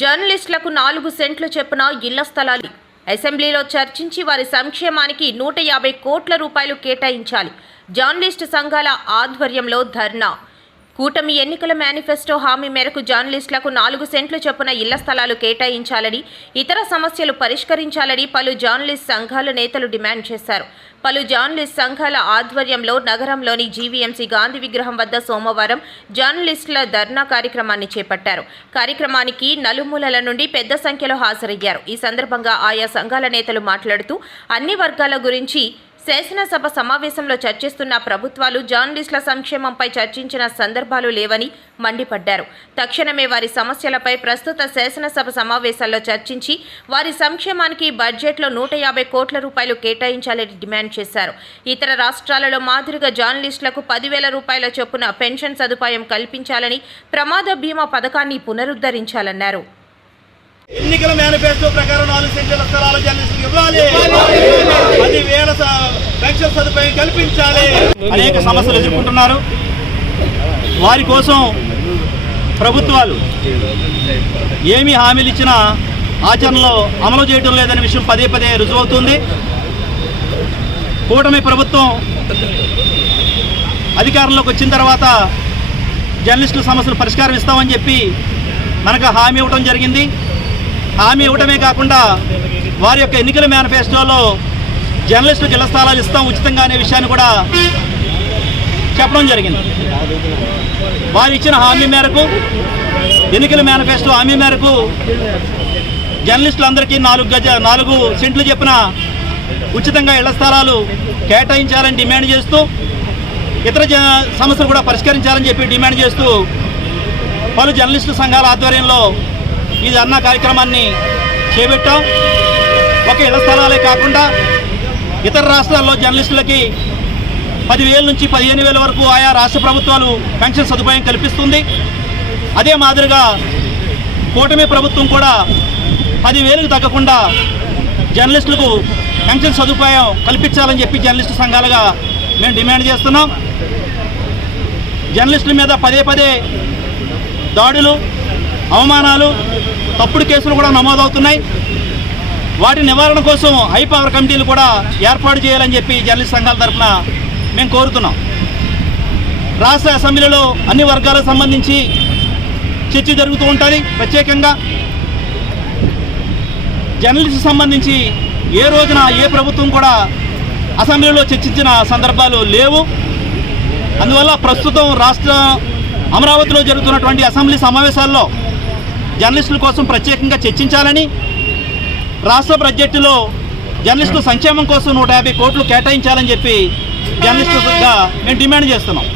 జర్నలిస్టులకు 4 సెంట్లు చొప్పున ఇళ్ల స్థలాలు అసెంబ్లీలో చర్చించి వారి సంక్షేమానికి 150 కోట్ల రూపాయలు కేటాయించాలి. జర్నలిస్టు సంఘాల ఆధ్వర్యంలో ధర్నా. కూటమి ఎన్నికల మేనిఫెస్టో హామీ మేరకు జర్నలిస్టులకు 4 సెంట్లు చొప్పున ఇళ్ల స్థలాలు కేటాయించాలని, ఇతర సమస్యలు పరిష్కరించాలని పలు జర్నలిస్ట్ సంఘాల నేతలు డిమాండ్ చేశారు. పలు జర్నలిస్ట్ సంఘాల ఆధ్వర్యంలో నగరంలోని జీవీఎంసీ గాంధీ విగ్రహం వద్ద సోమవారం జర్నలిస్టుల ధర్నా కార్యక్రమాన్ని చేపట్టారు. కార్యక్రమానికి నలుమూలల నుండి పెద్ద సంఖ్యలో హాజరయ్యారు. ఈ సందర్భంగా ఆయా సంఘాల నేతలు మాట్లాడుతూ అన్ని వర్గాల గురించి శాసనసభ సమావేశంలో చర్చిస్తున్న ప్రభుత్వాలు జర్నలిస్టుల సంక్షేమంపై చర్చించిన సందర్భాలు లేవని మండిపడ్డారు. తక్షణమే వారి సమస్యలపై ప్రస్తుత శాసనసభ సమావేశాల్లో చర్చించి వారి సంక్షేమానికి బడ్జెట్లో 150 కోట్ల రూపాయలు కేటాయించాలని డిమాండ్ చేశారు. ఇతర రాష్ట్రాలలో మాదిరిగా జర్నలిస్టులకు 10,000 రూపాయల చొప్పున పెన్షన్ సదుపాయం కల్పించాలని, ప్రమాద బీమా పథకాన్ని పునరుద్ధరించాలన్నారు. ఎన్నికల మేనిఫెస్టో ప్రకారం 4 సెంట్ల స్థలాలు జర్నలిస్టులకు ఇవ్వాలి, 10,000 పెన్షన్ సదుపాయం కల్పించాలి. అనేక సమస్యలు ఎదుర్కొంటున్నారు. వారి కోసం ప్రభుత్వాలు ఏమి హామీలు ఇచ్చినా ఆచరణలో అమలు చేయడం లేదనే విషయం పదే పదే రుజువవుతుంది. కూటమి ప్రభుత్వం అధికారంలోకి వచ్చిన తర్వాత జర్నలిస్టుల సమస్యలు పరిష్కారం ఇస్తామని చెప్పి మనకు హామీ ఇవ్వడం జరిగింది. హామీ ఇవ్వడమే కాకుండా వారి యొక్క ఎన్నికల మేనిఫెస్టోలో జర్నలిస్టులకు ఇళ్ల స్థలాలు ఇస్తాం ఉచితంగా అనే విషయాన్ని కూడా చెప్పడం జరిగింది. వారు ఇచ్చిన హామీ మేరకు, ఎన్నికల మేనిఫెస్టో హామీ మేరకు జర్నలిస్టులందరికీ 4 సెంట్లు చెప్పిన ఉచితంగా ఇళ్ల స్థలాలు కేటాయించాలని డిమాండ్ చేస్తూ, ఇతర సమస్యలు కూడా పరిష్కరించాలని చెప్పి డిమాండ్ చేస్తూ పలు జర్నలిస్టు సంఘాల ఆధ్వర్యంలో ఈ ధర్నా కార్యక్రమాన్ని చేపట్టాం. ఒక ఇళ్ల స్థలాలే కాకుండా ఇతర రాష్ట్రాల్లో జర్నలిస్టులకి 10,000 నుంచి 15,000 వరకు ఆయా రాష్ట్ర ప్రభుత్వాలు పెన్షన్ సదుపాయం కల్పిస్తుంది. అదే మాదిరిగా కూటమి ప్రభుత్వం కూడా 10,000కు తగ్గకుండా జర్నలిస్టులకు పెన్షన్ సదుపాయం కల్పించాలని చెప్పి జర్నలిస్టు సంఘాలుగా మేము డిమాండ్ చేస్తున్నాం. జర్నలిస్టుల మీద పదే పదే దాడులు, అవమానాలు, తప్పుడు కేసులు కూడా నమోదవుతున్నాయి. వాటి నివారణ కోసం హై పవర్ కమిటీలు కూడా ఏర్పాటు చేయాలని చెప్పి జర్నలిస్ట్ సంఘాల తరఫున మేము కోరుతున్నాం. రాష్ట్ర అసెంబ్లీలో అన్ని వర్గాలకు సంబంధించి చర్చ జరుగుతూ ఉంటుంది. ప్రత్యేకంగా జర్నలిస్ట్ సంబంధించి ఏ రోజున ఏ ప్రభుత్వం కూడా అసెంబ్లీలో చర్చించిన సందర్భాలు లేవు. అందువల్ల ప్రస్తుతం రాష్ట్ర అమరావతిలో జరుగుతున్నటువంటి అసెంబ్లీ సమావేశాల్లో జర్నలిస్టుల కోసం ప్రత్యేకంగా చర్చించాలని, రాష్ట్ర బడ్జెట్లో జర్నలిస్టుల సంక్షేమం కోసం 150 కోట్లు కేటాయించాలని చెప్పి జర్నలిస్టులుగా మేము డిమాండ్ చేస్తున్నాం.